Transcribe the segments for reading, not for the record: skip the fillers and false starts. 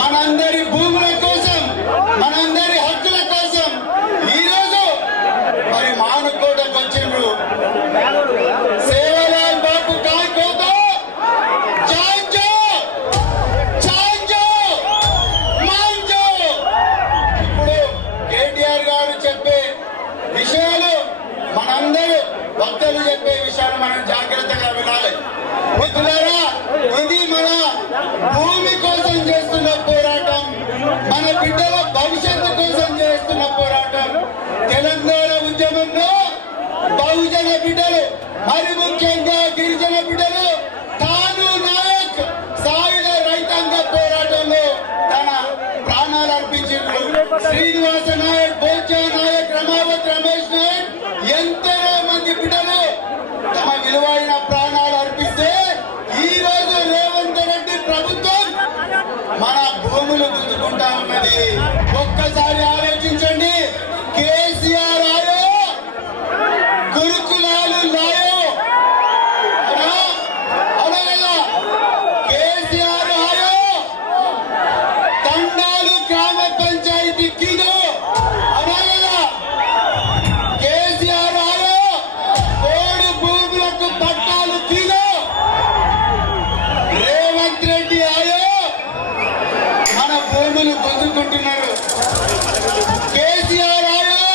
మనందరి భూముల కోసం, మనందరి హక్కుల కోసం ఈరోజు మరి మానుకోటకు వచ్చిండ్రు. సేవలాల్ బాపు కాయకోతో చాంజో చాంజో మాంజో. ఇప్పుడు కేటీఆర్ గారు చెప్పే విషయాలు, మనందరూ భక్తులు చెప్పే విషయాలు మనం జాగ్రత్తగా వినాలి. మిత్రులారా, ఇది మన భూమి కోసం చేస్తున్న పోరాటం, మన బిడ్డల భవిష్యత్తు కోసం చేస్తున్న పోరాటం. తెలంగాణ ఉద్యమంలో బహుజన బిడ్డలు, మరి ముఖ్యంగా గిరిజన బిడ్డలు, తాను నాయక్ సాయుధ రైతాంగ పోరాటంలో తన ప్రాణాలు అర్పించారు. శ్రీనివాస నాయక్, బోచా నాయక్, రమావత్ రమేష్ నాయక్, ఎంతలో మంది బిడ్డలు తమ విలువైన ప్రాణాలు అర్పిస్తే ఈ రోజు రేవంత్ రెడ్డి ప్రభుత్వం మన భూములు గుంజుకుంటా ఉన్నది. ఒక్కసారి ఆలోచించండి. కేసీఆర్ ఆయో, గురుకులాలు లాయో, అవునా? కేసీఆర్ ఆయో, తండాలు గ్రామ పంచాయతీ కిలో, అవునా? కేసీఆర్ ఆయో, కోడి భూములకు పట్టాలు కిలో. రేవంత్ రెడ్డి ఆయో, మన భూములు పొందుకుంటున్నారు. కేసీఆర్ ఆయో,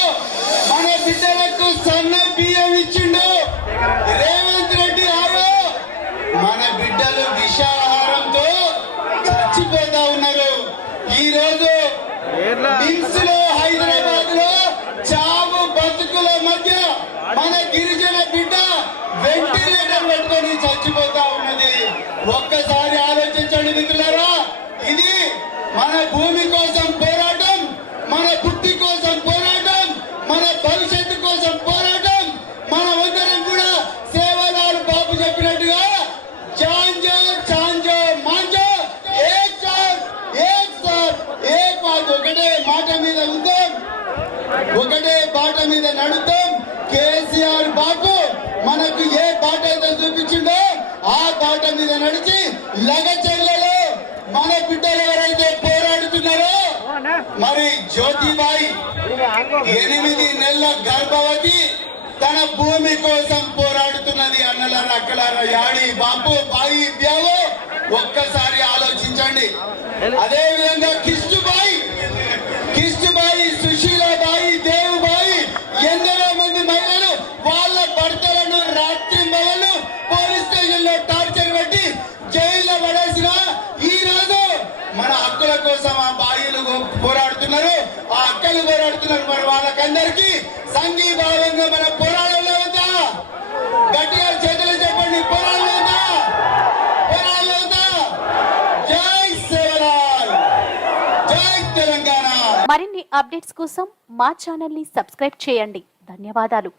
మన బిడ్డలకు సన్న బియ్యం ఇచ్చిండు. రేవంత్ రెడ్డి ఆయో, మన బిడ్డలు విషాహారంతో చచ్చిపోతా ఉన్నారు. ఈ రోజు నిమ్స్ లో, హైదరాబాద్ లో చావు బతుకుల మధ్య మన గిరిజన బిడ్డ వెంటిలేటర్ పెట్టుకొని చచ్చిపోతా ఉన్నది. ఒక్కసారి ఆలోచించండి మిత్రులారా. ఇది మన భూమి కోసం పోరాటం, మన బుద్ధి కోసం పోరాటం, మన భవిష్యత్తు కోసం పోరాటం. మనమందరం కూడా సేవలాల్ బాబు చెప్పినట్టుగా చాంజో చాంజో మాంజో, ఏక్ సార్ ఏక్ సార్ ఏక్ బాత్, ఒకటే మాట మీద ఉందాం, ఒకటే బాట మీద నడుద్దాం. కేసీఆర్ బాబు మనకు ఏ బాట అయితే చూపించిందో ఆ బాట మీద నడిచి లగచెర్లలో మన బిడ్డలు ఎవరైతే పోరాడుతున్నారో, మరి జ్యోతిబాయి 8 నెలల గర్భవతి తన భూమి కోసం పోరాడుతున్నది. అన్నలారా, అక్కలారా, యాడి బాపు బాయి బ్యావో, ఒక్కసారి ఆలోచించండి. అదే విధంగా కిష్టుబాయి, సుశీలాబాయి, దేవుబాయి, ఎందరో మంది మహిళలు వాళ్ళ భర్తలను రాత్రి మహిళలు పోలీస్ స్టేషన్ లో టార్చర్ పెట్టి జైల్లో పడేసిన ఈ రోజు మన హక్కుల కోసం ఆ బాయిలు పోరాడుతున్నారు, ఆ అక్కలు పోరాడుతున్నారు. మరి వాళ్ళకందరికీ సంఘీభావంగా మన పోరాడంలో ఉందా? గట్టిగా చేతులు చెప్పండి, పోరాడంలో ఉందా? పోరాడంలో ఉందా? జై సేవలాల్, జై తెలంగాణ. మరిన్ని అప్డేట్స్ కోసం మా ఛానల్ ని సబ్స్క్రైబ్ చేయండి. ధన్యవాదాలు.